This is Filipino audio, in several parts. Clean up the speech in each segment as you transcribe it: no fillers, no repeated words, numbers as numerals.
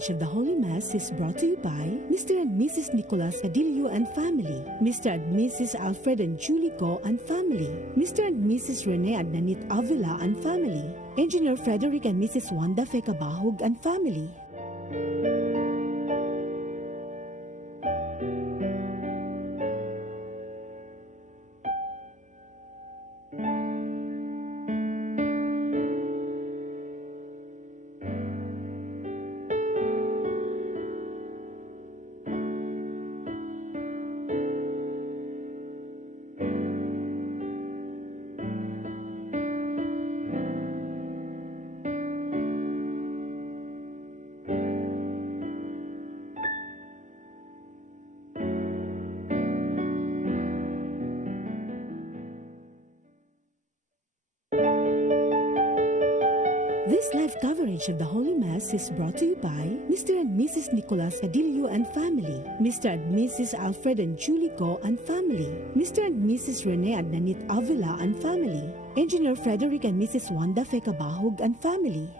coverage of the Holy Mass is brought to you by Mr. and Mrs. Nicolas Adilio and family, Mr. and Mrs. Alfred and Julie Go and family, Mr. and Mrs. Rene Adnanit Avila and family, Engineer Frederick and Mrs. Wanda Fekabahog and family. This live coverage of the Holy Mass is brought to you by Mr. and Mrs. Nicolas Adilio and family, Mr. and Mrs. Alfred and Julie Go and family, Mr. and Mrs. Rene Adnanit Avila and family, Engineer Frederick and Mrs. Wanda Fekabahog and family.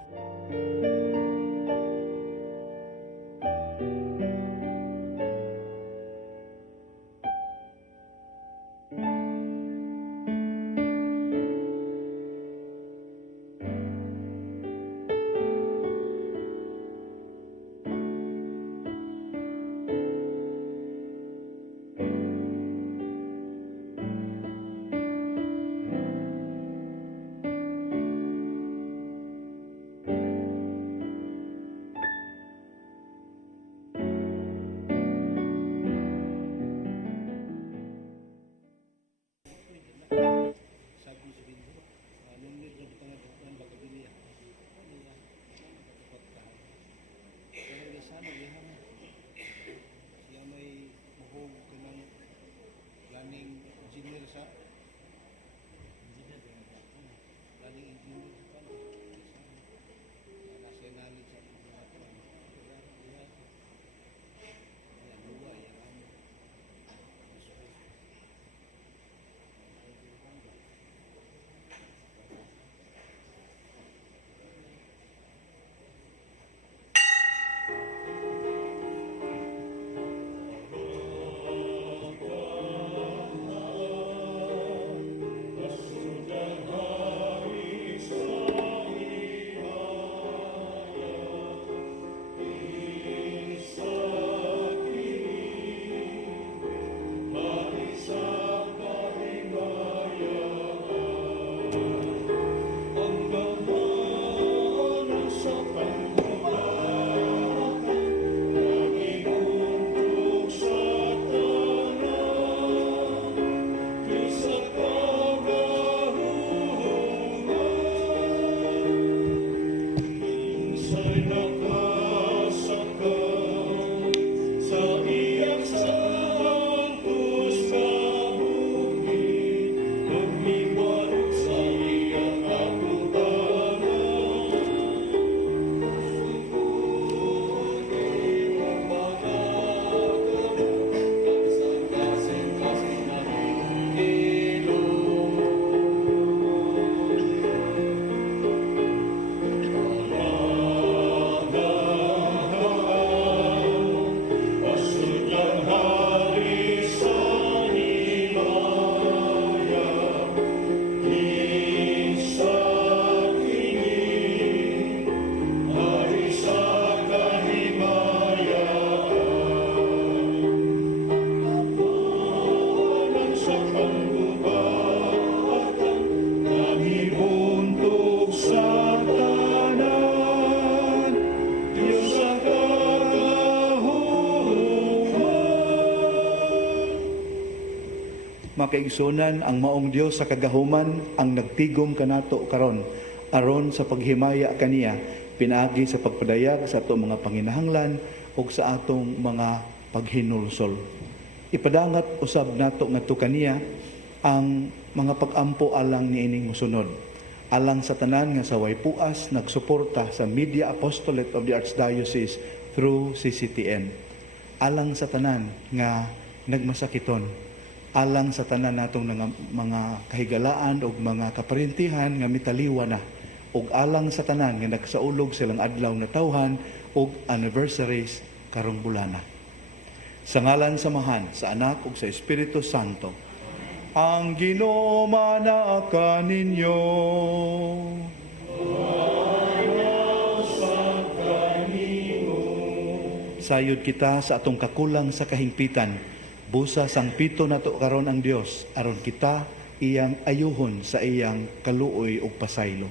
Makaigsunan ang maong Dios sa kagahuman ang nagtigom kanato karon aron sa paghimaya kaniya pinaagi sa pagpadayag sa atong mga panginahanglan ug sa atong mga paghinulsol. Ipadangat usab nato ngadto kaniya ang mga pag-ampo alang niining mosunod. Alang sa tanan nga sa way puas nagsuporta sa Media Apostolate of the Archdiocese through CCTN. Alang sa tanan nga nagmasakiton. Alang sa tanan natong mga kahigalaan o mga kaparintihan nga mitaliwa na. Ug alang sa tanan nga nagsaulog silang adlaw na tawhan ug anniversaries karong bulana. Sa ngalan samahan sa Anak ug sa Espiritu Santo, ang Ginoo manaa ninyo. Sayod kita sa atong kakulang sa kahingpitan, busa sang pito nato karon ang Dios aron kita iyang ayuhon sa iyang kaluoy ug pasaylo.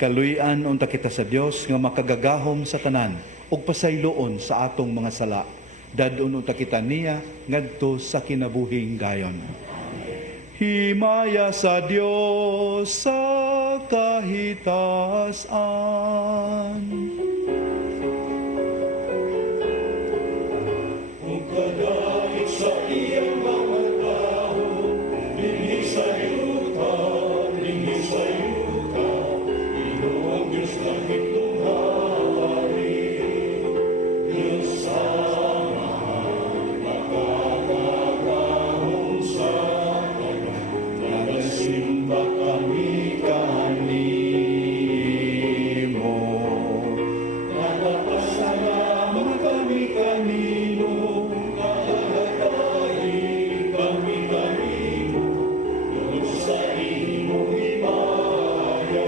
Kaluyan unta kita sa Dios nga makagagahom sa tanan ug pasayloon sa atong mga sala. Dadon unta kita niya ngadto sa kinabuhing gayon. Himaya sa Dios sa kahitasan. Ug kadait sa iyang mga tao, dinhi sa yuta, dinhi sa yuta. Diyos langit lumari, Diyos sama, makakagahon sa kanan, nagasimba kami kanimo. Nagpapasalamat kami kanino, kahalagain kami kanino, Diyos sa imo himaya.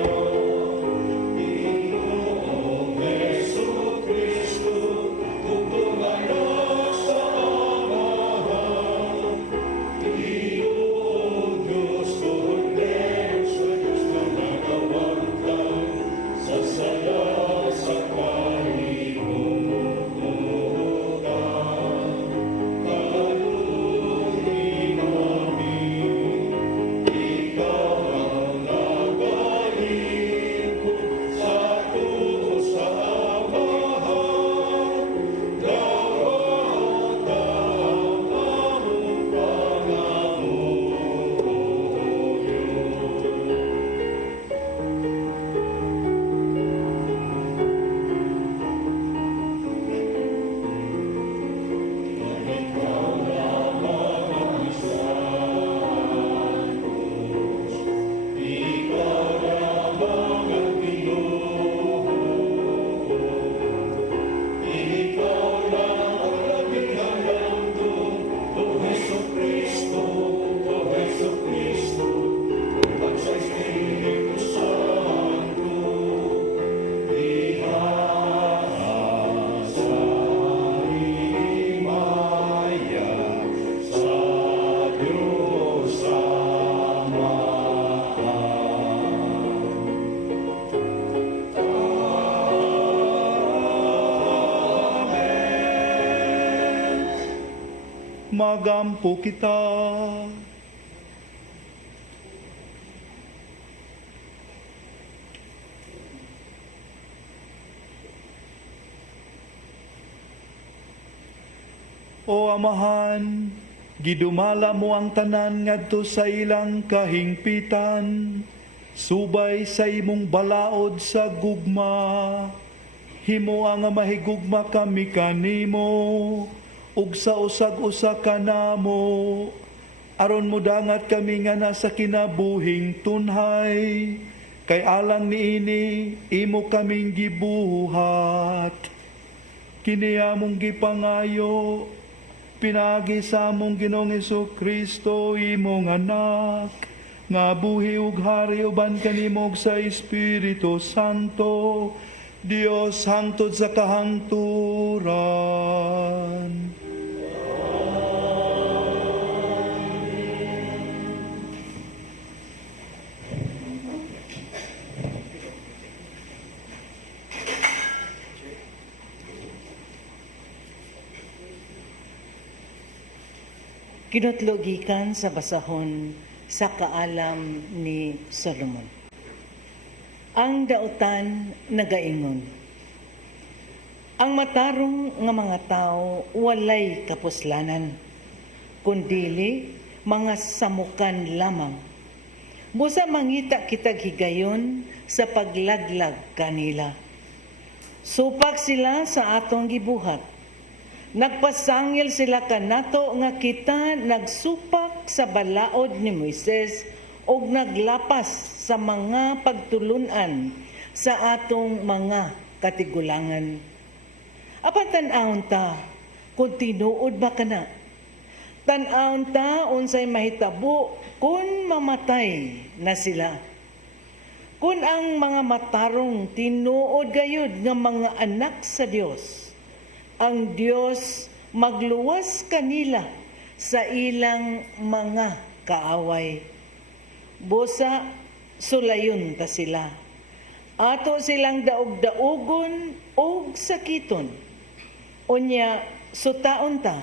Magampo kita. O Amahan, gidumala mo ang tanan ngadto sa ilang kahingpitan, subay sa imong balaod sa gugma. Himo ang mahigugma kami kanimo, ug sa usag-usa kanamo, aron mudangat kami nga nasa kinabuhing tunhay, kay alang niini imo kaming gibuhat. kiniyamong gipangayo, pinagi sa among Ginoong Kristo imong anak, nga buhi ug hari uban kanimo sa Espiritu Santo, Dios hangtod sa kahangturan. Kinutlogikan sa basahon sa kaalam ni Solomon. Ang dautan nagaingon, ang matarong nga mga tao walay kapuslanan, kundili mga samukan lamang. Busa mangita kitag higayon sa paglaglag kanila. Supak sila sa atong gibuhat. Nagpasangil sila kanato nga kita nagsupak sa balaod ni Moises og naglapas sa mga pagtulunan sa atong mga katigulangan. Apan tan-awon ta kung tinuod ba kana? Tan-awon ta unsay mahitabo kung mamatay na sila. Kung ang mga matarong tinuod gayud nga mga anak sa Dios, ang Dios magluwas kanila sa ilang mga kaaway. Busa, sulayon ta sila. Ato silang daog-daogon o sakiton. Unya, sutaon ta,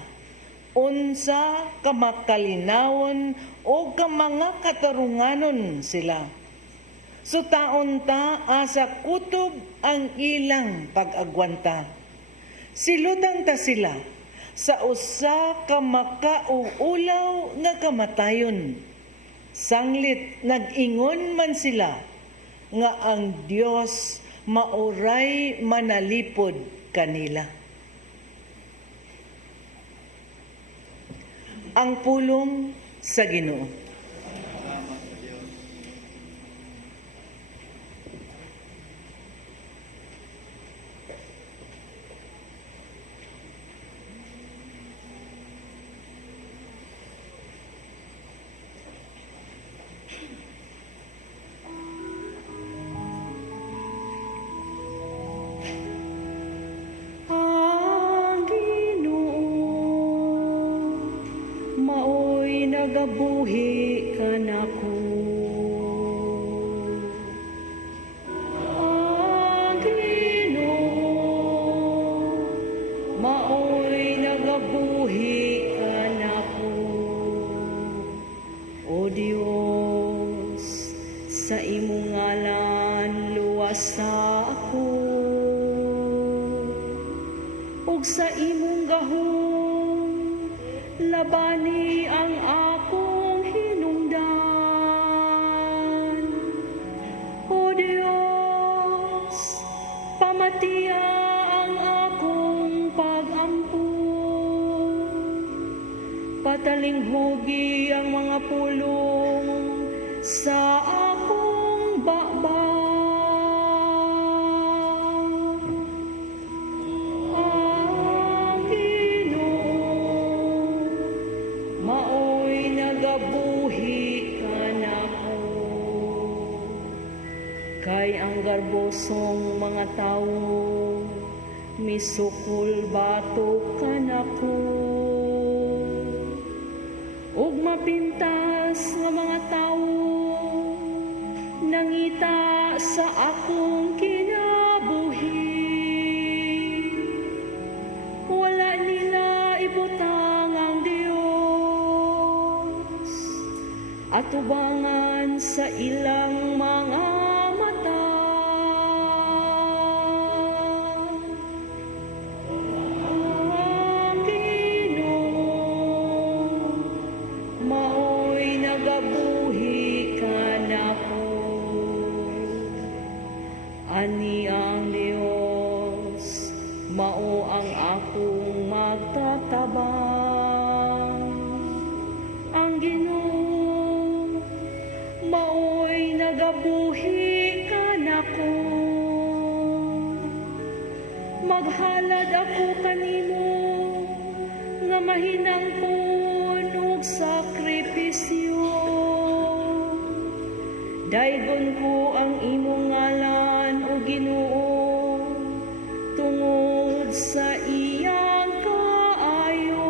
unsa kamakalinawon o kamanga katarunganon sila. Sutaon ta asa kutob ang ilang pag-agwanta. Silutan ta sila sa usa ka makauulaw nga kamatayon. Sanglit nag-ingon man sila nga ang Dios mauray manalipod kanila. Ang pulong sa Ginoo. Nagabuhi ka na ko. Ang Ginoo, maoy nagabuhi ka na ko. O Dios, sa imong ngalan luwasa ako. Ug sa imong gahom labani ang akong hinungdan. O Dios, pamatiya ang akong pag-ampun. Patalinghugi ang mga pulong sa akong bakbak. Kay ang garbosong mga tao, misukul batok ka na ko. Ug mapintas nga mga tao, nangita sa akong kinabuhi. Wala nila ibutang ang Dios, at ubangan sa ilang mga ani ang Dios, mao ang akong magtatabang. Ang Ginoo, mao'y nagabuhi maghalad ako kanimo nga mahinangkon og sakripisyo. Daygon ko ang imong ngalan o Ginoo tungod sa iyang kaayo.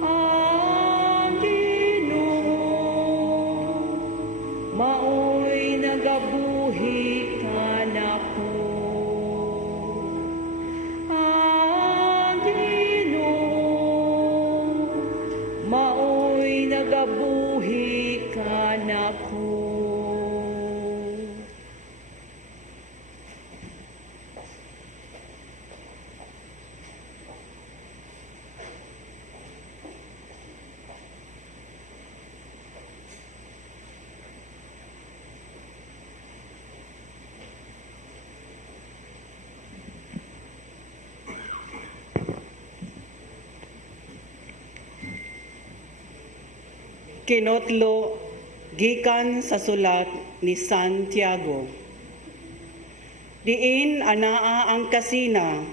Ang Ginoo mao'y nagabuhi kanako. Ang Ginoo mao'y nagabuhi kanako. Kinotlo gikan sa sulat ni Santiago. Diin anaa ang kasina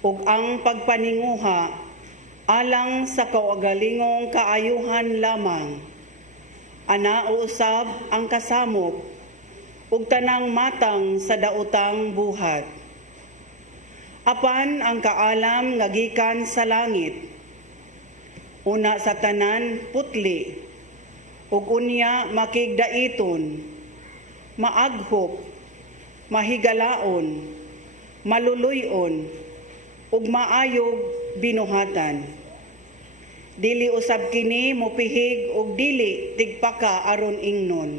ug ang pagpaninguha alang sa kaugalingong kaayuhan lamang. Ana usab ang kasamok ug tanang matang sa daotang buhat. Apan ang kaalam nga gikan sa langit. Una sa tanan putli, ug unya makigdaiton, maaghop, mahigalaon, maluluyon, ug maayog binuhatan. Dili usab kini mopihig ug dili tigpaka aron ingnon.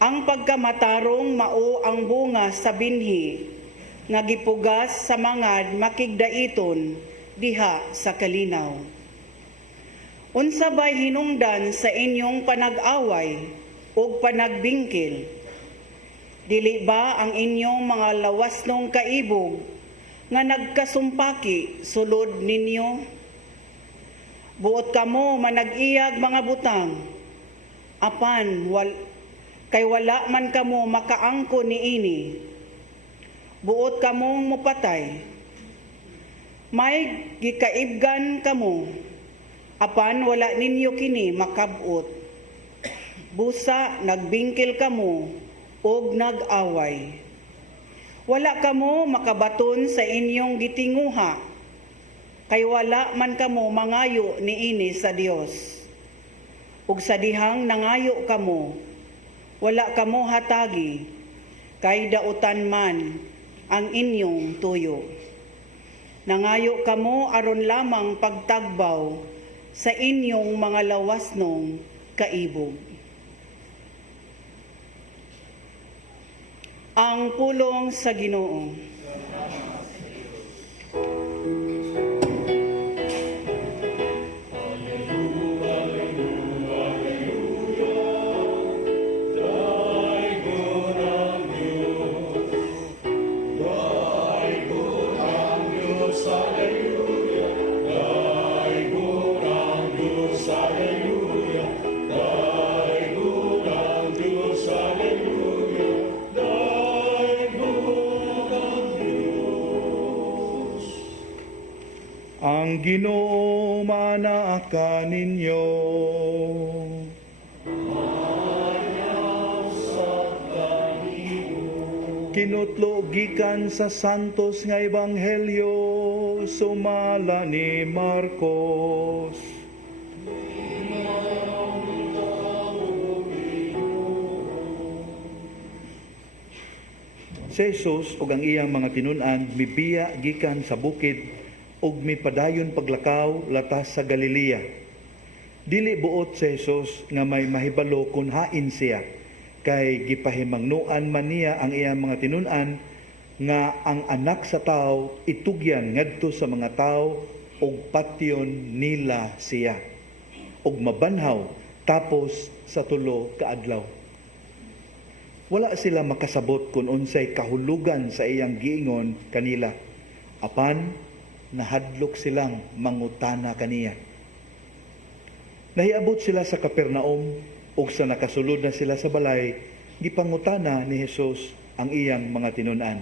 Ang pagkamatarong mao ang bunga sa binhi nga gipugas sa mangad makigdaiton diha sa kalinaw. Unsa bay hinungdan sa inyong panag-away o panagbingkil? Dili ba ang inyong mga lawasnong kaibog nga nagkasumpaki sulod ninyo? Buot kamo manag-iyag mga butang, apan kay wala man kamo makaangko niini. Buot kamong mupatay, may gikaibgan kamo, apan wala ninyo kini makabot. Busa nagbingkil kamo og nag-away. Wala kamo makabaton sa inyong gitinguha, kay wala man kamo mangayo niini sa Dios. Ug sa dihang nangayo kamo, wala kamo hatagi, kay dautan man ang inyong tuyo. Nangayo kamo aron lamang pagtagbaw sa inyong mga lawasnong kaibog. Ang pulong sa Ginoo. Ang Ginoo manaa ninyo. Kinutlo gikan sa Santos nga Ebanghelyo sumala ni Marcos. Si Jesus ug ang iyang mga tinun-an mibiya gikan sa bukid ug mipadayon paglakaw latas sa Galilea. Dili buot si Jesus nga may mahibalo kung hain siya, kay gipahimangnuan man niya ang iyang mga tinun-an nga ang anak sa tao itugyan ngadto sa mga tao ug patyon nila siya ug mabanhaw tapos sa tulo ka adlaw. Wala sila makasabot kung unsay kahulugan sa iyang giingon kanila. Apan nahadlok silang mangutana kaniya. Nahiabot sila sa Kapernaum ug sa nakasulod na sila sa balay, gipangutana ni Hesus ang iyang mga tinunan.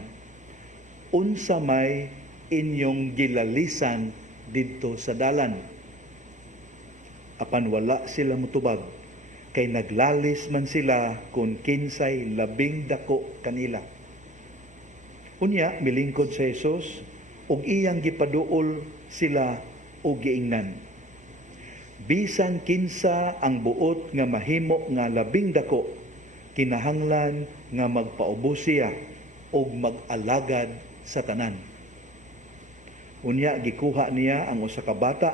Unsa may inyong gilalisan didto sa dalan? Apan wala sila mutubag, kay naglalis man sila kung kinsay labing dako kanila. Unya, milingkod sa Hesus, ug iyang gipaduol sila og giingnan. Bisan kinsa ang buot nga mahimo nga labing dako, kinahanglan nga magpaubos siya og mag-alagad sa tanan. Unya, gikuha niya ang usa ka bata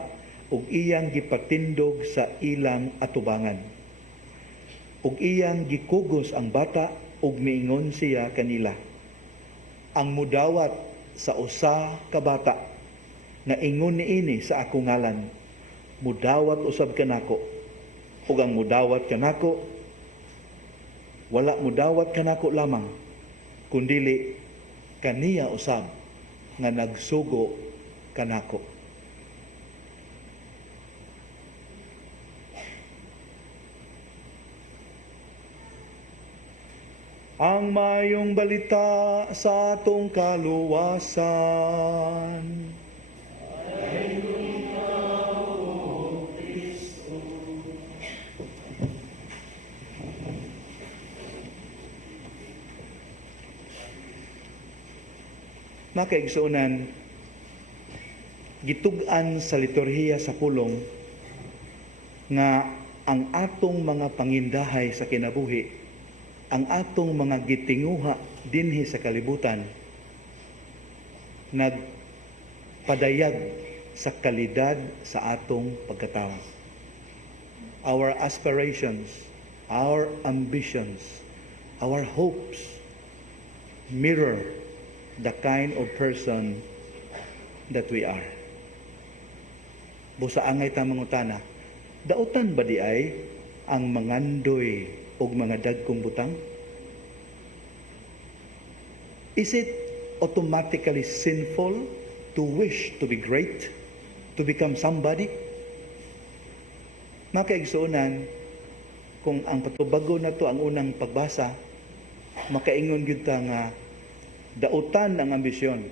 ug iyang gipatindog sa ilang atubangan. Ug iyang gikugos ang bata ug miingon siya kanila, ang mudawat sa usa ka bata nga ingon niini sa akong ngalan, mudawat usab kanako. Ug ang mudawat kanako, wala mudawat kanako lamang, kundili kaniya usab nga nagsugo kanako. Ang mayong balita sa atong kaluwasan. Makaigsunan, gitug-an sa liturhiya sa pulong nga ang atong mga pangindahay sa kinabuhi, ang atong mga gitinguha dinhi sa kalibutan, nagpadayag sa kalidad sa atong pagkatao. Our aspirations, our ambitions, our hopes mirror the kind of person that we are. Busa angay ta mangutana, dautan ba di ay ang mangandoy og mga dagkong butang? Is it automatically sinful to wish to be great, to become somebody? Makaigsuunan, kung ang patubago na to ang unang pagbasa, makaingon gyud ta nga dautan ang ambisyon.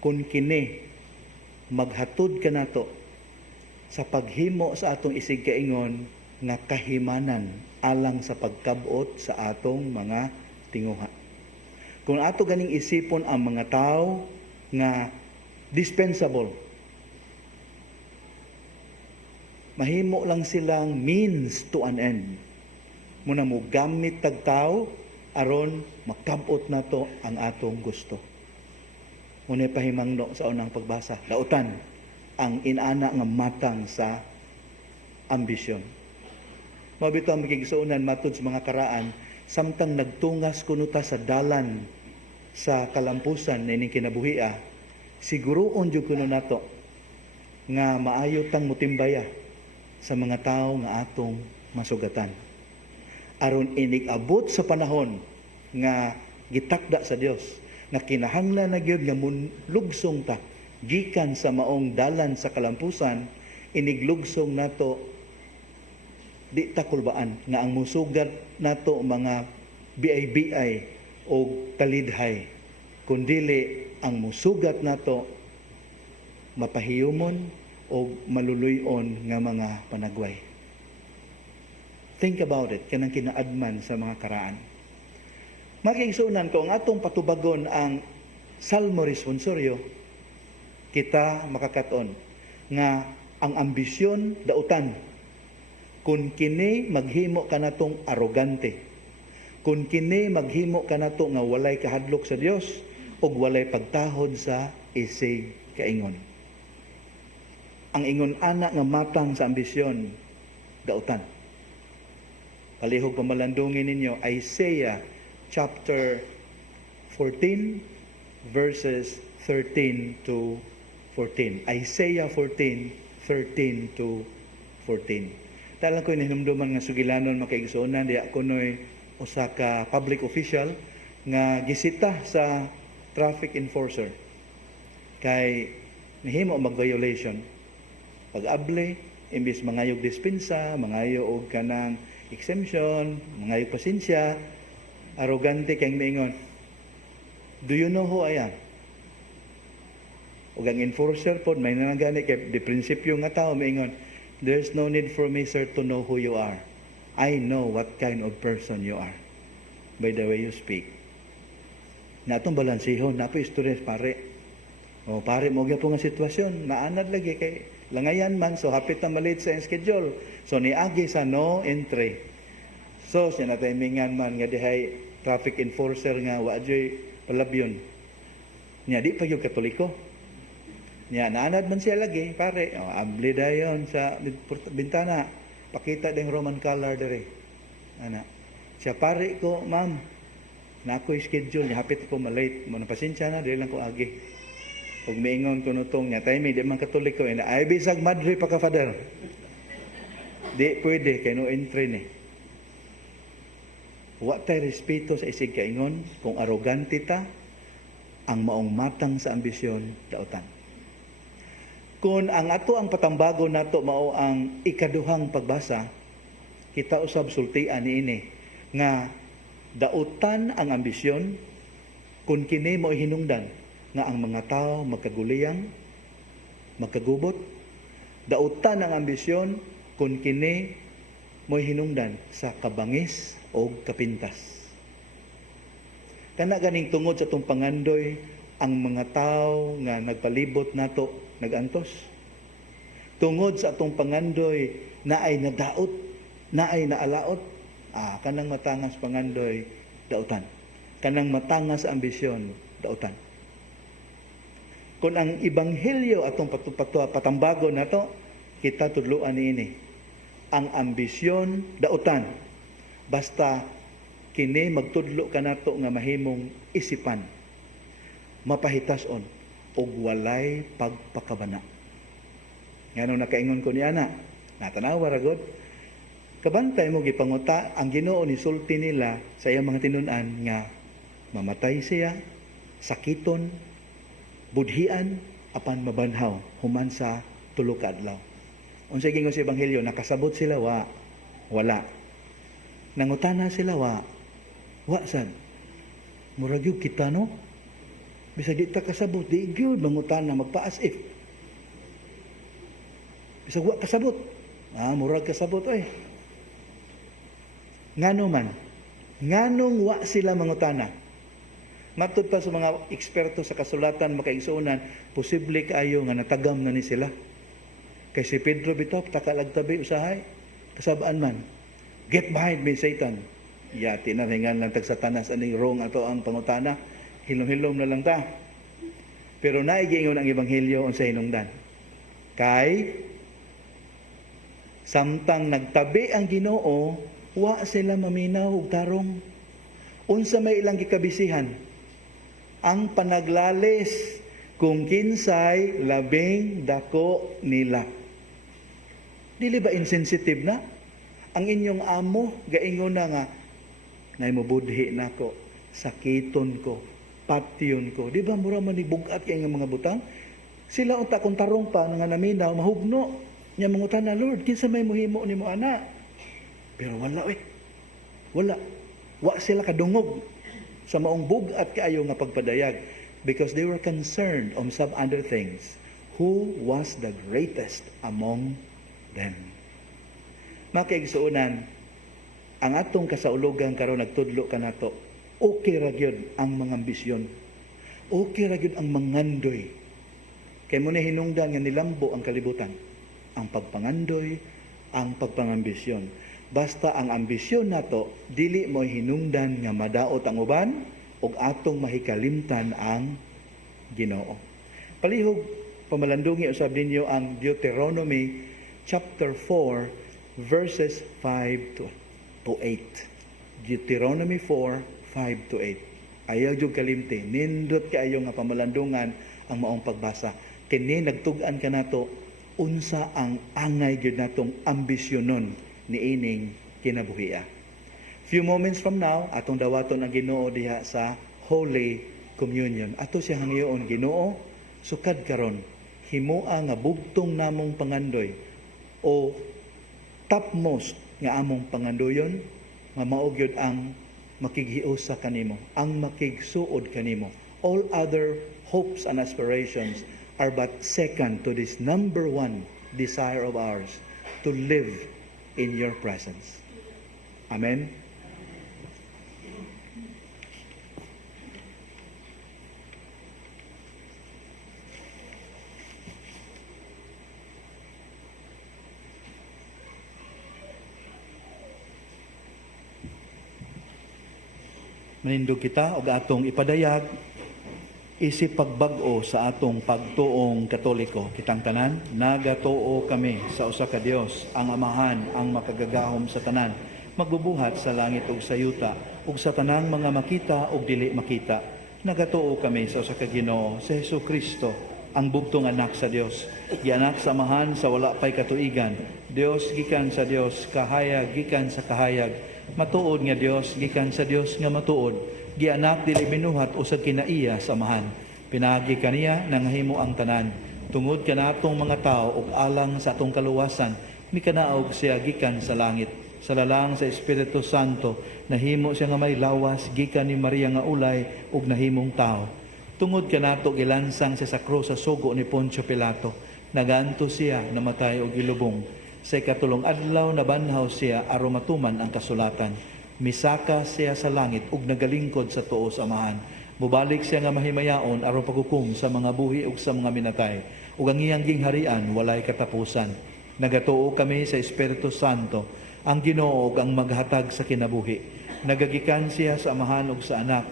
Kung kini maghatod ka nato sa paghimo sa atong isig kaingon nga kahimanan alang sa pagkabot sa atong mga tinguha. Kung ato ganing isipon ang mga tao nga dispensable, mahimo lang silang means to an end. Muna mo gamit tag tao aron makabot nato ang atong gusto. Muna pahimangno sa unang pagbasa, dautan ang inana nga matang sa ambisyon. Mabito ang makigsuunan matod sa mga karaan, samtang nagtungas kuno ta sa dalan sa kalampusan na ining kinabuhia, siguroon jud kuno nato nga maayo tang mutimbaya sa mga tao nga atong masugatan. Aron inig-abot sa panahon nga gitakda sa Dios, nga kinahanglan na gyud nga munlugsong ta gikan sa maong dalan sa kalampusan, iniglugsong nato di ta kulbaan nga ang musugat nato mga biay-biay o kalidhay, kundili ang musugat nato mapahiyumon o maluluyon nga mga panagway. Think about it, kanang kinaadman sa mga karaan. Makikisunan ko, ang atong patubagon ang Salmo Responsorio, kita makakaton nga ang ambisyon dautan. Kung kini maghimo ka natong arogante, kung kini maghimo ka nato nga walay kahadlok sa Dios o walay pagtahod sa isig kaingon. Ang ingon ana nga matang sa ambisyon dautan. Palihog pamalandungin ninyo Isaiah chapter 14 verses 13 to 14. Isaiah 14, 13 to 14. Talang ko hinumduman nga sugilanon makaigsuonan, di ako no'y usa ka public official nga gisita sa traffic enforcer. Kay nahimo mag-violation. Pag-able, imbis mangayog dispensa, mangayo og kanang exemption, mga pasensya, arrogante kayong maingon. Do you know who I am? Ug ang enforcer pod may nanagani kay di prinsipyo nga tao maingon, there's no need for me sir to know who you are. I know what kind of person you are by the way you speak. Natong balansihon, napo istorya pare. O pare mo gyud po nga sitwasyon, naanad lagi kay langayan man so hapit na malate sa schedule. So niagi sa no entry. So siya na timingan man nga dihay traffic enforcer nga wa joy palabyon. Nya di pa gyud Katoliko. Nya naanad man siya lagi, pare. O, abli dayon sa bintana. Pakita ding Roman color dere. Ana. Siya pare ko, ma'am. Na ako schedule niya, hapit ko malate. Mo na pasensya na, dili lang ko agi. Ug miingon ko nutong niya, time di man Katoliko ina. Ay bisag madre pa ka father. Di pwede kay no entry ni. Wa tay respeto sa isig kaingon kung arrogante ta, ang maong matang sa ambisyon daotan. Kung ang ato ang patambago nato mao ang ikaduhang pagbasa, kita usab sultian niini nga dautan ang ambisyon kung kini mo hinungdan nga ang mga tao magkaguliyang, magkagubot. Dautan ang ambisyon kung kini mo hinungdan sa kabangis o kapintas. Kana ganing tungod sa itong pangandoy, ang mga tao nga nagpalibot nato nagantos. Tungod sa atong pangandoy na ay nadaot, na ay naalaot, kanang matangas pangandoy, dautan. Kanang matangas ambisyon, dautan. Kung ang ibanghelyo atong patambago nato, kita tudluan niini. Ang ambisyon, dautan. Basta kini magtudlo ka nato nga mahimong isipan, mapahitason, ug walay pagpakabana. Ngano nakaingon ko niya na, natanawa ragod. Kabantay mo gipanguta, ang Ginoo ni sulti nila sa iyang mga tinun-an nga mamatay siya, sakiton, budhian, apan mabanhaw, human sa tulo ka adlaw. Unsay gingon sa ebanghelyo, nakasabot sila wala. Nangutana sila wa sad. Murag gyud kita no? Bisag di ta kasabot, di gyud mangutana magpa-as if. Bisag wa kasabot. Murag kasabot oy. Ngano man? Nganong wa sila mangutana? Matud pa sa mga eksperto sa kasulatan makaigsuonan, posible kaayo nga natagam na ni sila. Kay si Pedro bitop takalagtabi usahay, kasabaan man. Get behind me, Satan. Yati na hingan lang tag Satanas aning wrong ato ang pangutana. Hilom-hilom na lang ta. Pero naigingon ang ebanghelyo unsa hinungdan. Kay samtang nagtabi ang Ginoo, wa sila maminaw og tarong. Unsa may ilang gikabisihan? Ang panaglalis kung kinsay labing dako nila. Dili ba insensitive na? Ang inyong amo gaingon na nga nay mobudhi nako, sakiton ko, patyon ko. Di ba mura man ibugat kay nga mga butang? Sila unta kung tarong pa nga naminaw mahugno. Nya mangutan na, Lord, kinsa may muhimo nimo ana? Pero wala wala. Wa sila kadungog sa maong bugat kaayo nga pagpadayag because they were concerned on some other things. Who was the greatest among them? Makaigsuonan, ang atong kasaulugan karon nagtudlo kanato, okay ra gyud ang mga ambisyon. Okay ra gyud ang mangandoy. Kay mo na hinungdan nga nilambo ang kalibutan. Ang pagpangandoy, ang pagpangambisyon. Basta ang ambisyon nato dili mo hinungdan nga madaot ang uban ug atong mahikalimtan ang Ginoo. Palihog pamalandungi usab ninyo ang Deuteronomy chapter 4 verses 5 to 8. Deuteronomy 4:5 to 8. Ayaw jud kalimti, nindot kaayo nga pamalandungan ang maong pagbasa. Kini nagtug-an kanato unsa ang angay gyud natong ambisyonon niining kinabuhia. Few moments from now, atong dawaton ang Ginoo diha sa Holy Communion. Ato siya hangyoon, Ginoo, sukad karon himoa nga bugtong namong pangandoy o topmost nga among panganduyon nga mao gyud ang makighiusa kanimo, ang makigsuod kanimo. All other hopes and aspirations are but second to this number one desire of ours, to live in your presence. Amen. Manindog kita og atong ipadayag isip pagbag-o sa atong pagtuong Katoliko. Kitang tanan, nagatuo kami sa usa ka Dios, ang Amahan, ang makagagahom sa tanan, magbubuhat sa langit ug sa yuta, ug sa tanang mga makita ug dili makita. Nagatuo kami sa usa ka Ginoo, si Hesukristo, ang bugtong anak sa Dios, gianak sa Amahan sa wala pay katuigan, Dios gikan sa Dios, kahayag gikan sa kahayag, matuod nga Dios gikan sa Dios nga matuod, gianak dili binuhat usag kinaiya sa Amahan. Pinagi kaniya nangahimo ang tanan. Tungod kanatong mga tao ug alang sa atong kaluwasan, mikanaog siya gikan sa langit. Sa lalang sa Espiritu Santo, nahimo siya nga may lawas gikan ni Maria nga ulay ug nahimong tao. Tungod kanato gilansang siya sa krus sa sugo ni Poncio Pilato, naganto siya namatay og gilubong. Sa ikatulong adlaw nabanhaw siya aron matuman ang kasulatan. Misaka siya sa langit ug nagalingkod sa tuo sa Amahan. Mubalik siya nga mahimayaon aron paghukom sa mga buhi ug sa mga minatay. Ug ang iyang gingharian walay katapusan. Nagatuo kami sa Espiritu Santo, ang Ginoo ug ang maghatag sa kinabuhi. Nagagikan siya sa Amahan ug sa Anak.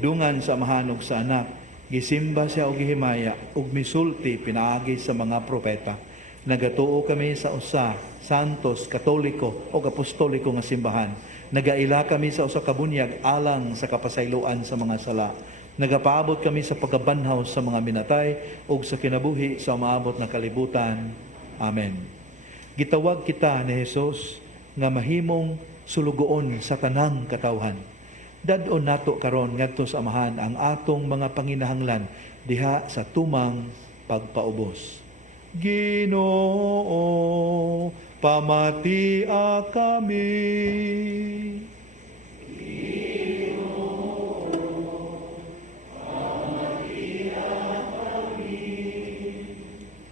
Dungan sa Amahan ug sa Anak. Gisimba siya og gihimaya ug misulti pinaagi sa mga propeta. Nagatuo kami sa usa, santos, katoliko o apostoliko nga simbahan. Nagaila kami sa usa ka bunyag alang sa kapasayloan sa mga sala. Nagapaabot kami sa pagkabanhaw sa mga minatay ug sa kinabuhi sa maabot na kalibutan. Amen. Gitawag kita ni Jesus nga mahimong sulugoon sa tanang katawhan. Dadon nato karon ngadto sa Amahan ang atong mga panginahanglan diha sa tumang pagpaubos. Ginoo, pamatia kami.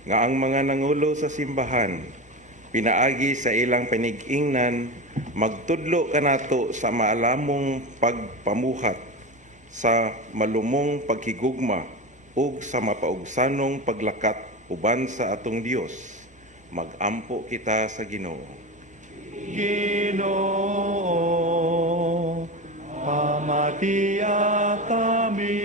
Nga ang mga nangulo sa simbahan, pinaagi sa ilang panigingnan, magtudlo kanato sa maalamong pagpamuhat, sa malumong paghigugma, ug sa mapaugsanong paglakat uban sa atong Dios. Magampo kita sa Ginoo. Ginoo, pamatia kami.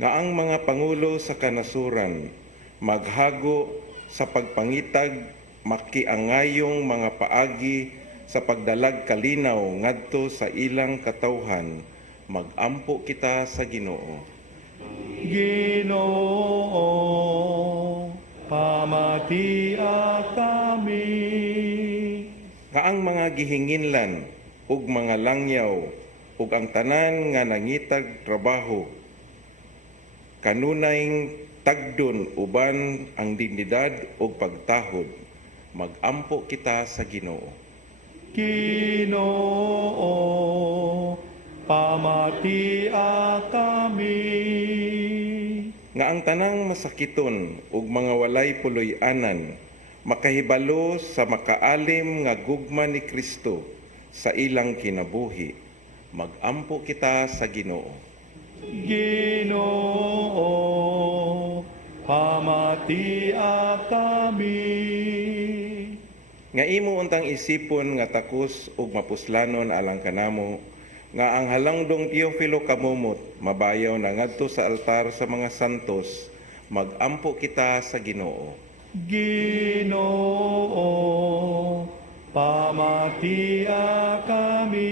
Nga ang mga pangulo sa kanasuran, maghago sa pagpangitag, makiangayong mga paagi sa pagdalag kalinaw ngadto sa ilang katawhan. Magampo kita sa Ginoo. Ginoo, pamatia kami. Nga ang mga gihinginlan ug mga langyaw ug ang tanan nga nangitag trabaho, kanunayng tagdon uban ang dignidad ug pagtahod, magampo kita sa Ginoo. Ginoo, pamatia kami. Nga ang tanang masakiton ug mga walay puloy-anan, makahibalo sa makaalim nga gugma ni Kristo sa ilang kinabuhi, magampo kita sa Ginoo. Ginoo, pamatia kami. Nga imo untang isipon nga takos ug mapuslanon alang kanamo, nga ang halangdong Teofilo kamumot mabayaw na ngadto sa altar sa mga santos, magampo kita sa Ginoo. Ginoo, pamatia kami.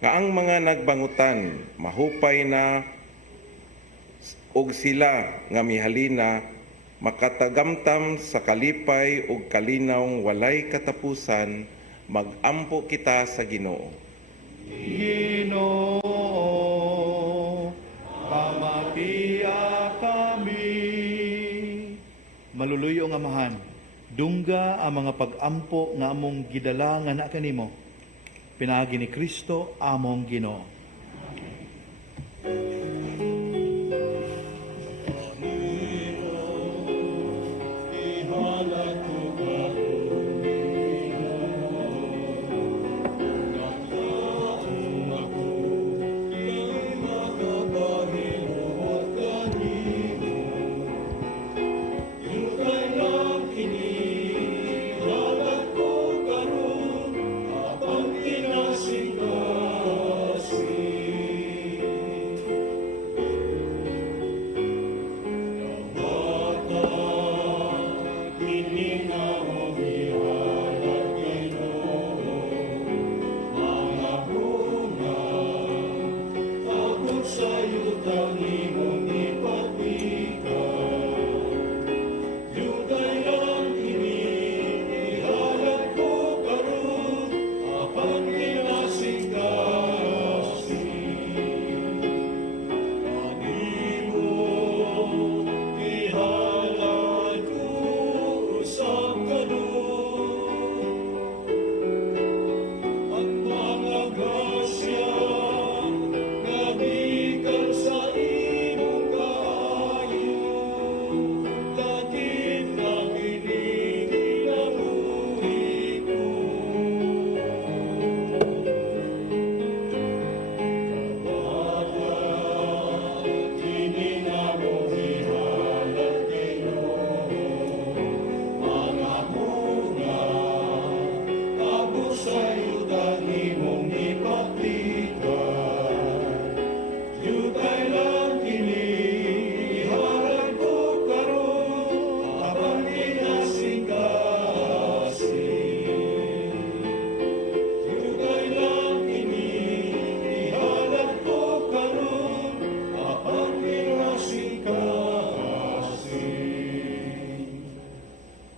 Nga ang mga nagbangutan mahupay na ug sila nga mihalina makatagamtam sa kalipay ug kalinawng walay katapusan, magampo kita sa Ginoo. Ginoo, pamatia kami. Maluluyong Amahan, Dungga ang mga pag-ampo nga among gidala nga na kanimo. Pinaagi ni Kristo among Ginoo.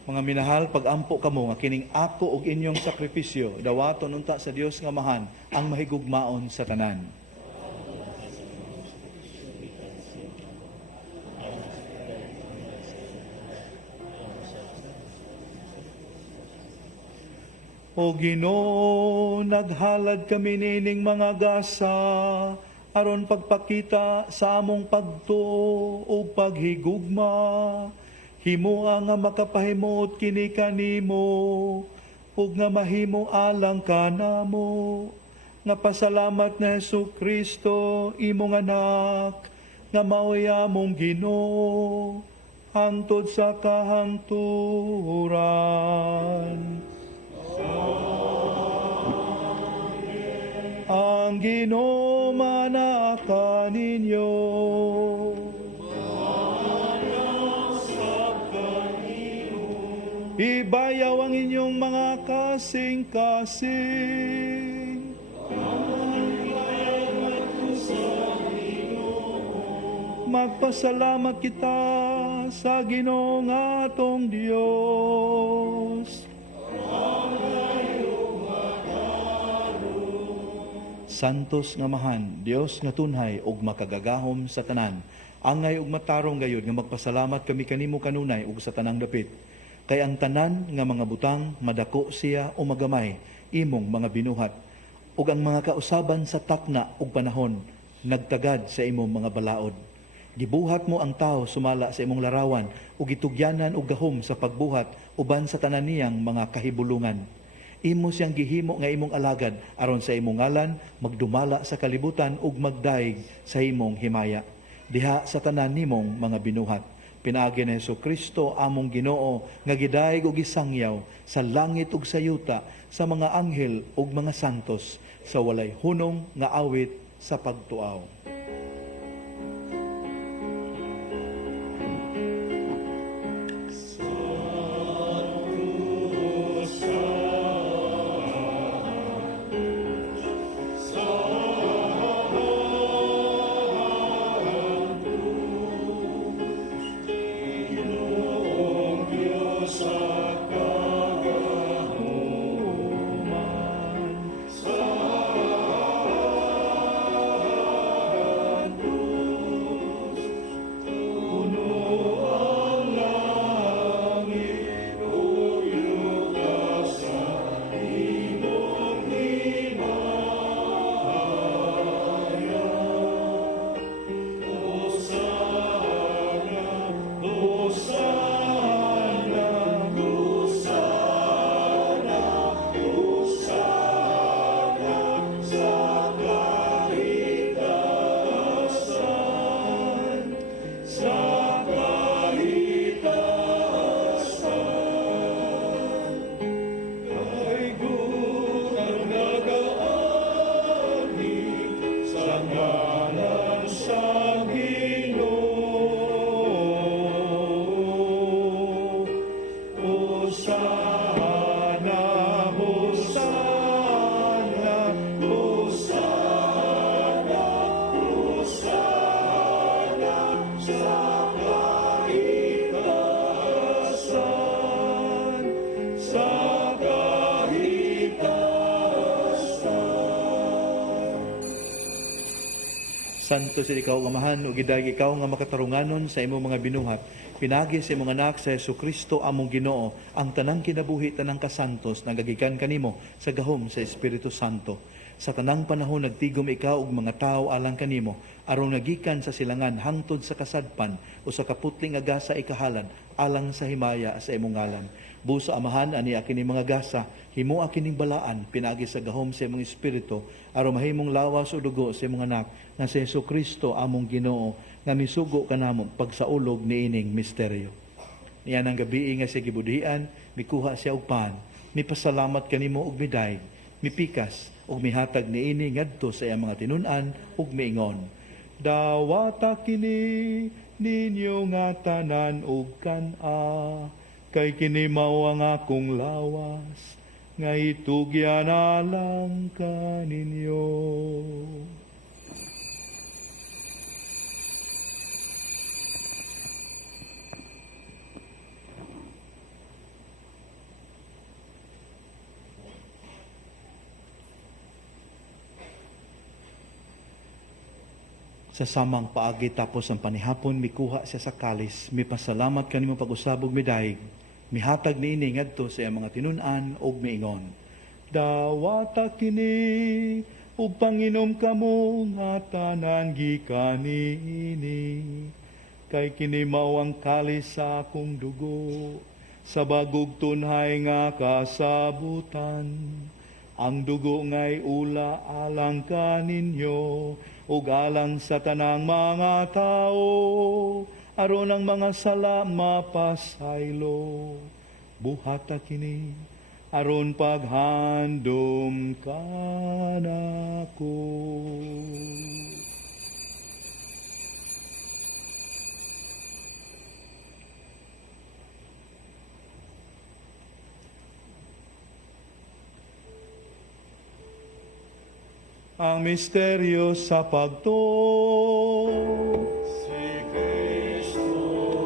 Mga minahal, pag-ampo kamo nga kining ako og inyong sakripisyo, dawaton unta sa Dios nga Amahan ang mahigugmaon sa tanan. O Ginoo, naghalad kami nining mga gasa aron pagpakita sa among pagtuo o paghigugma. Himoa nga makapahimot kini kanimo ug nga mahimo alang kanamo. Nga pasalamat na Jesucristo imong anak nga maoy among Ginoo hangtod sa kahangturan. Ang Ginoo manaka ninyo. Ibayaw ang inyong mga kasing-kasing. Magpasalamat kita sa Ginoo nga atong Dios. Santos nga Amahan, Dios nga tunhay ug makagagahom sa tanan. Angay ug matarong gayud nga magpasalamat kami kanimo kanunay ug sa tanang dapit. Kay ang tanan nga mga butang madako siya o magamay imong mga binuhat ug ang mga kausaban sa takna ug panahon nagtagad sa imong mga balaod. Gibuhat mo ang tao sumala sa imong larawan ug gitugyanan og gahom sa pagbuhat uban sa tanan niyang mga kahibulungan. Imo siyang gihimo nga imong alagad aron sa imong ngalan magdumala sa kalibutan ug magdaig sa imong himaya diha sa tanan nimong mga binuhat. Pinaagi ni Jesucristo among Ginoo nga gidaig ug gisangyaw sa langit ug sa yuta sa mga anghel ug mga santos sa walay hunong nga awit sa pagtuaw. Santo si ikaw amahan ug gidag ikaw nga makatarunganon sa imong mga binuhat. Pinagi sa imong anak sa Jesucristo among Ginoo ang tanang kinabuhi tanang kasantos nagagikan kanimo sa gahom sa Espiritu Santo. Sa tanang panahon nagtigom ikaw ug mga tawo alang kanimo aron nagikan sa silangan hangtod sa kasadpan o sa kaputling nga gasa ikahalan alang sa himaya sa imong ngalan. Busa amahan ani kini mga gasa himo kining balaan pinagi sa gahom sa imong espiritu aron mahimong lawas o dugo sa imong anak nga si Jesucristo among Ginoo nga misugo kanamo pagsaulog niining misteryo. Niya nang gabi nga siya gibudian, mikuha siya og pan, mipasalamat kanimo og miday, mipikas ug mihatag niini ngadto sa iyang mga tinun-an ug miingon, dawata kini ninyo nga tanan ug kan-a, kay kini mao ang akong lawas nga itugyan alang kaninyo. Sa samang paagi tapos ang panihapon, mikuha siya sa kalis, mipasalamat kanimo pag-usabog midayeg, mihatag niini ngadto sa iyang mga tinun-an ug miingon, dawata kini ug panginom kamo nga tanan gikan niini, kay kini mao ang kalis sa akong dugo, sa bagog tunhay nga kasabutan. Ang dugo nga'y ula alang kaninyo, ug alang sa tanang mga tao, aron ang mga sala mapasaylo. Buhata kini, aron paghandom kanako. Ang misteryo sa pagtuo. Si Kristo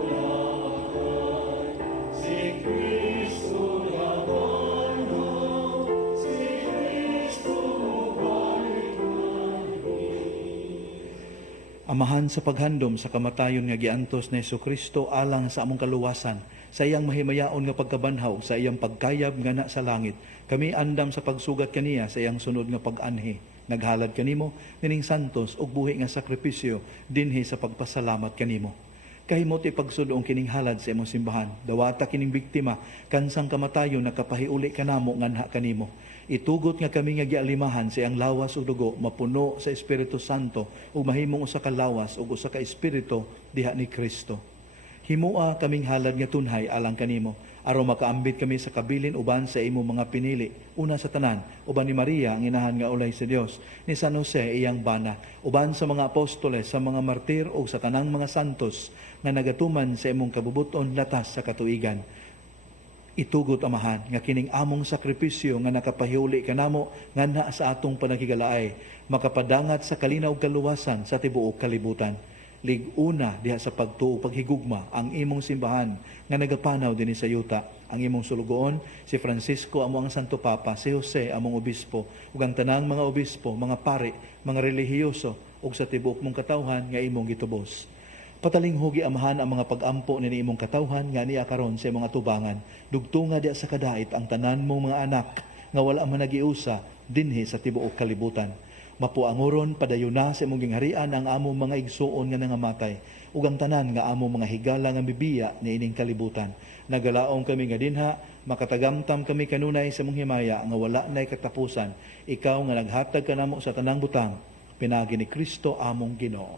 naman, si Kristo naman, si Kristo balik Amahan sa paghandom sa kamatayon nga giantos ni Jesucristo alang sa among kaluwasan, sa iyang mahimayaon nga pagkabanhaw, sa iyang pagkayab nga na sa langit, kami andam sa pagsugat kaniya sa iyang sunod nga pag-anhi. Naghalad kanimo nining santos ug buhi nga sakripisyo dinhi sa pagpasalamat kanimo. Kahimot ipagsudoong kining halad sa imong simbahan. Dawata kining biktima kansang kamatayon nakapahiuli kanamo nganha kanimo. Itugot nga kami nga gialimahan sa iyang lawas ug dugo mapuno sa Espiritu Santo ug mahimong usa ka lawas ug usa ka espiritu diha ni Kristo. Himua kaming halad nga tunhay alang kanimo aron makaambit kami sa kabilin uban sa imo mga pinili, una sa tanan uban ni Maria ang inahan nga ulay sa Dios, ni San Jose iyang bana, uban sa mga apostoles, sa mga martir ug sa tanang mga santos nga nagatuman sa imong kabubuton latas sa katuigan. Itugot amahan nga kining among sakripisyo nga nakapahiuli kanamo nganha sa atong panagigalaay, makapadangat sa kalinaw ug kaluwasan sa tibuok kalibutan. Lig-una diha sa pagtuo paghigugma ang imong simbahan nga nagapanaw dinhi sa yuta, ang imong sulugoon si Francisco amo ang Santo Papa, si Jose among obispo ug ang tanang mga obispo, mga pari, mga relihiyoso ug sa tibuok mong katawhan nga imong gitubos. Patalinghugi amahan ang mga pag-ampo ni imong katawhan nga niya karon sa imong atubangan. Dugtunga diha sa kadait ang tanan mong mga anak nga wala man nagiusa dinhi sa tibuok kalibutan. Mapuanguron padayuna sa imong gingharian ang among mga igsuon nga nangamatay ug ang tanan nga among mga higala nga bibiya niining kalibutan. Nagalaom kami nga dinha, makatagamtam kami kanunay sa imong himaya nga wala nay katapusan. Ikaw nga naghatag kanamo sa tanang butang, pinagi ni Kristo among Ginoo.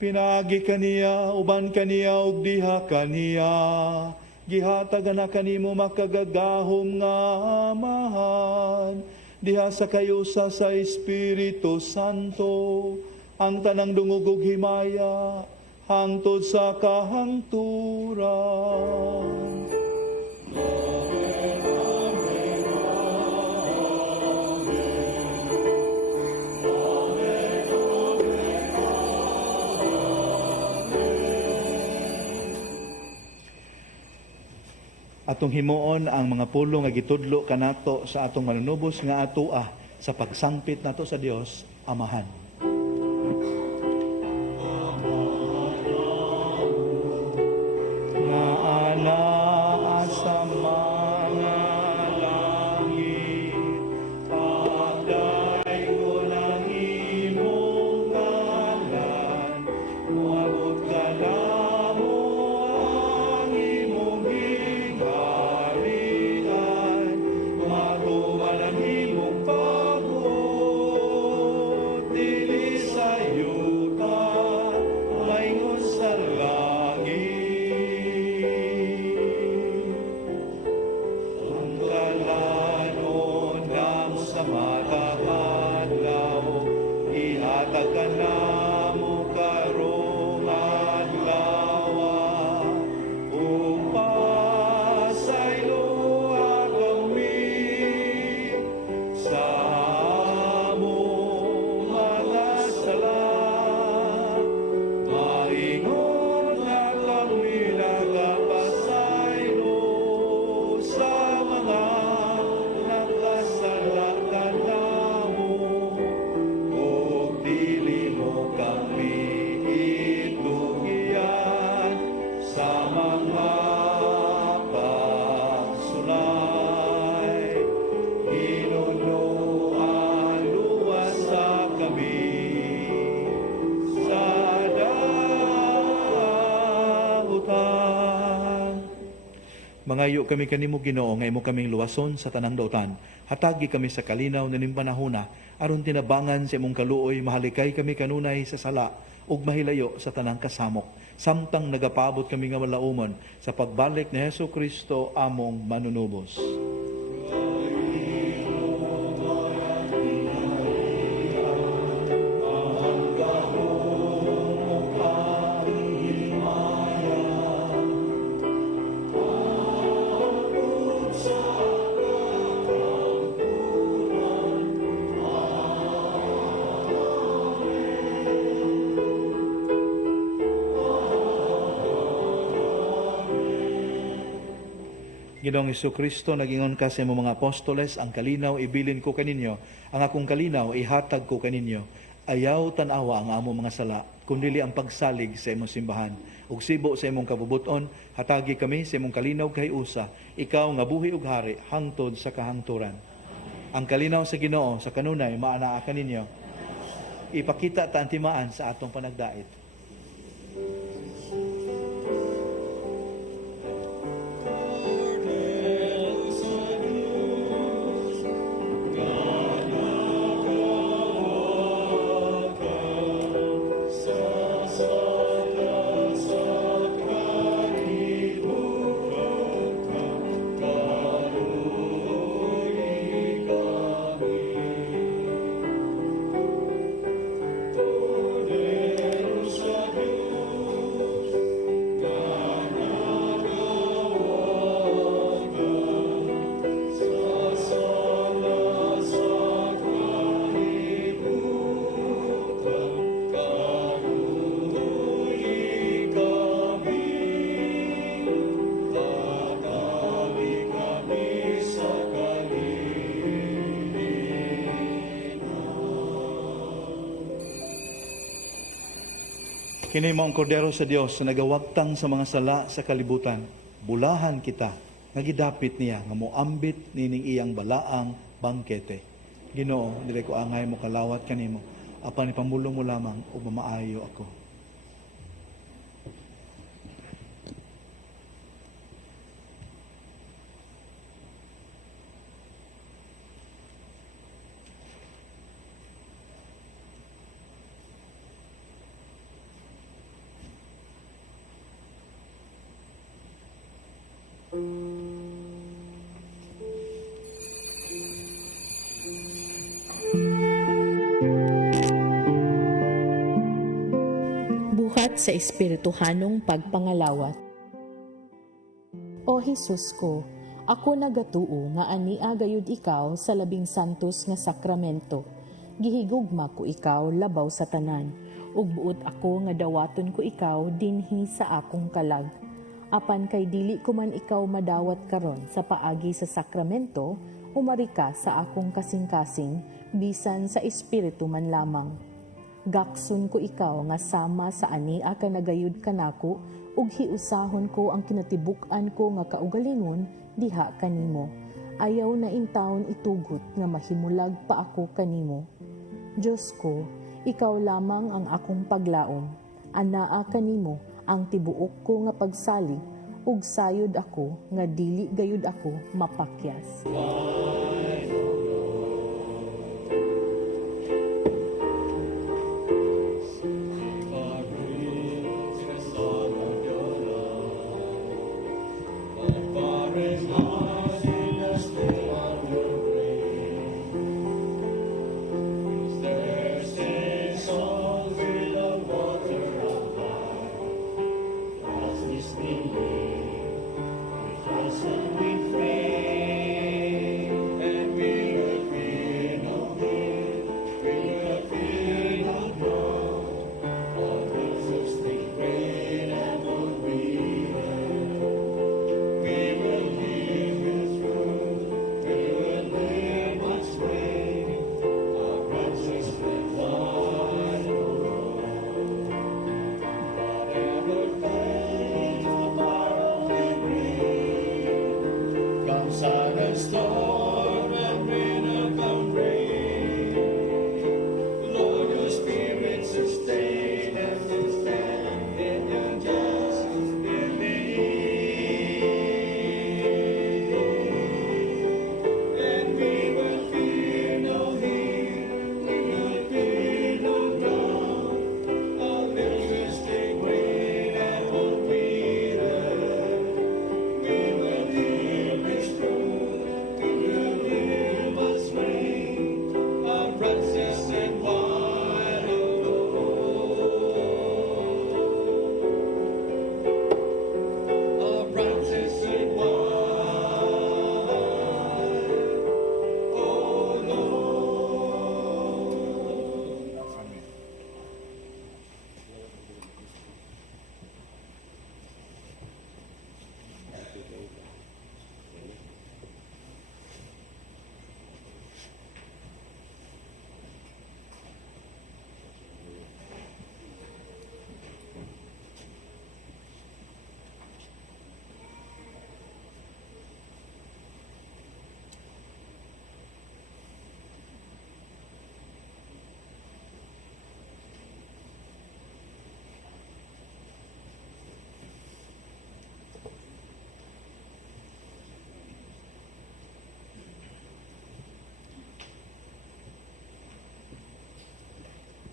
Pinagi kaniya, uban kaniya ug diha kaniya. Gihatag na kanimo makagagahom nga amahan. Diha sa kayusa sa Espiritu Santo, ang tanang dungog ug himaya, hangtod sa kahangturan. Atong himuon ang mga pulong nga gitudlo kanato sa atong manunubos nga atoa sa pagsangpit nato sa Dios Amahan. Mangayo kami kanimo Ginoo nga imo kaming luwason sa tanang dautan. Hatagi kami sa kalinaw na ning panahona aron tinabangan sa imong kaluoy mahalikay kami kanunay sa sala ug mahilayo sa tanang kasamok. Samtang nagapabot kami nga malaumon sa pagbalik ni Hesu Kristo among manunubos. Ginoong Kristo, nagingon ka sa imong mga apostoles, ang kalinaw ibilin ko kaninyo, ang akong kalinaw ihatag ko kaninyo. Ayaw tanawa ang among mga sala, kundili ang pagsalig sa imong simbahan. Ug sibo sa imong kabubuton, hatagi kami sa imong kalinaw kay usa, ikaw nga buhi ug hari hangtod sa kahangturan. Ang kalinaw sa Ginoo sa kanunay maanaa kaninyo. Ipakita ta ang timaan sa atong panagdait. Kini mao ang kordero sa Dios na nagawagtang sa mga sala sa kalibutan. Bulahan kita nga gidapit niya nga moambit nining iyang balaang bangkete. Ginoo, dili ko angay mo kalawat kanimo. Apan ipamulong mo lamang ug mamaayo ako. Buhat sa espirituhanong pagpangalawat. O Hesus ko, ako nagatuo nga ania gayud ikaw sa labing santos nga sakramento. Gihigugma ko ikaw labaw sa tanan, ug buot ako nga dawaton ko ikaw dinhi sa akong kalag. Apan kay dili ko man ikaw madawat karon sa paagi sa sakramento, umari ka sa akong kasing-kasing, bisan sa espiritu man lamang. Gakson ko ikaw nga sama sa ania ka nagayud kanako, ug hiusahon ko ang kinatibuk-an ko nga kaugalingon diha kanimo. Ayaw na intawon itugot nga mahimulag pa ako kanimo. Diyos ko, ikaw lamang ang akong paglaom. Anaa kanimo ang tibuok ko nga pagsalig, ug sayod ako nga dili gayud ako mapakyas.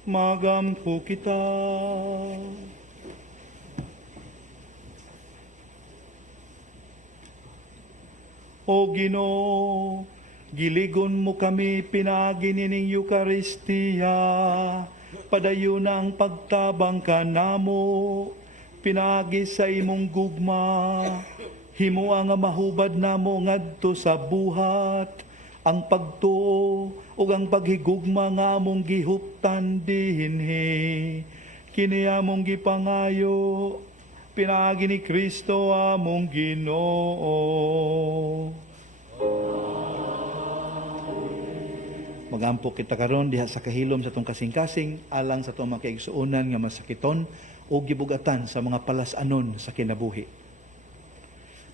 magampo kita. O Ginoo, giligon mo kami pinagi nining Eukaristiya, padayon ang pagtabang ka namo, pinagi sa imong gugma, himua nga mahubad namo ngadto sa buhat, ang pagtuo ug ang paghigugma nga among gihuptan dinhi, kini among gipangayo, pinagi ni Kristo among Ginoo. Magampo kita karon diha sa kahilom sa tong kasing-kasing alang sa tong mga kaigsuonan nga masakiton o gibugatan sa mga palas-anon sa kinabuhi.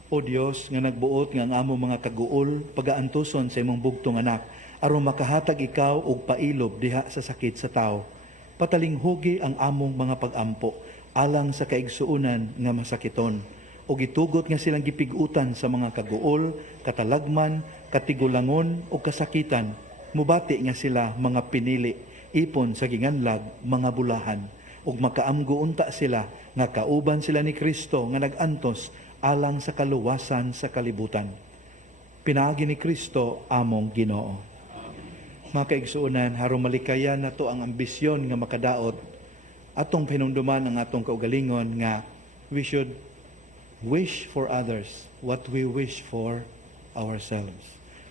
O Dios nga nagbuot nga ang among mga kaguol pagaantuson sa imong bugtong anak aron makahatag ikaw og pailob diha sa sakit sa tao. Patalinghugi ang among mga pagampo alang sa kaigsuonan nga masakiton o gitugot nga silang gipigutan sa mga kaguol, katalagman, katigulangon o kasakitan. Mubati nga sila mga pinili, ipon sa ginganlag, mga bulahan, ug makaamgo unta sila nga kauban sila ni Kristo nga nagantos alang sa kaluwasan sa kalibutan. Pinaagi ni Kristo among Ginoo. Mga kaigsuonan, harong malikayan nato ang ambisyon nga makadaot atong pinumduman ang atong kaugalingon nga we should wish for others what we wish for ourselves.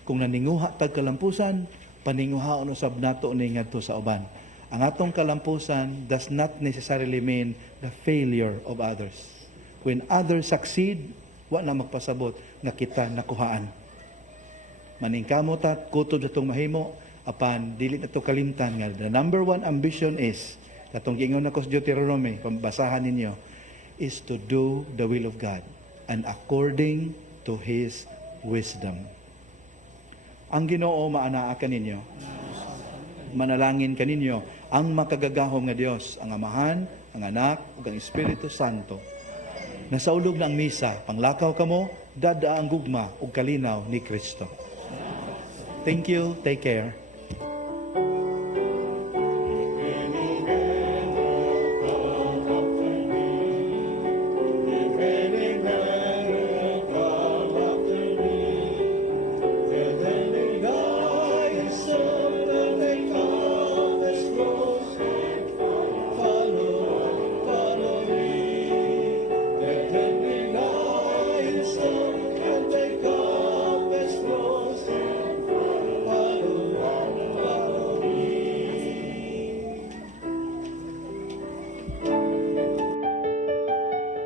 Kung naninguha tag kalampusan, paninguhaon usab nato ni ngadto sa uban. Ang atong kalampusan does not necessarily mean the failure of others. When others succeed, wa na magpasabot nga kita nakuhaan. Maningkamo ta kutob sa tong mahimo apan dili nato kalimtan nga the number one ambition is katong giingon ako sa Deuteronomy, pambasahan ninyo, is to do the will of God and according to His wisdom. Ang Ginoo maanaa kaninyo. Manalangin kaninyo ang makagagahom nga Dios, ang Amahan, ang Anak, ug ang Espiritu Santo. Nasaulog na ang misa, panglakaw kamo, dada ang gugma ug kalinaw ni Kristo. Thank you, take care.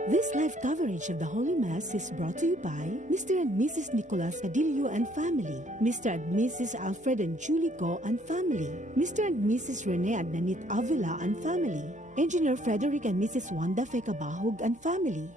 This live coverage of the Holy Mass is brought to you by Mr. and Mrs. Nicolas Cadillo and family, Mr. and Mrs. Alfred and Julie Go and family, Mr. and Mrs. Rene and Nanit Avila and family, Engineer Frederick and Mrs. Wanda Fekabahog and family.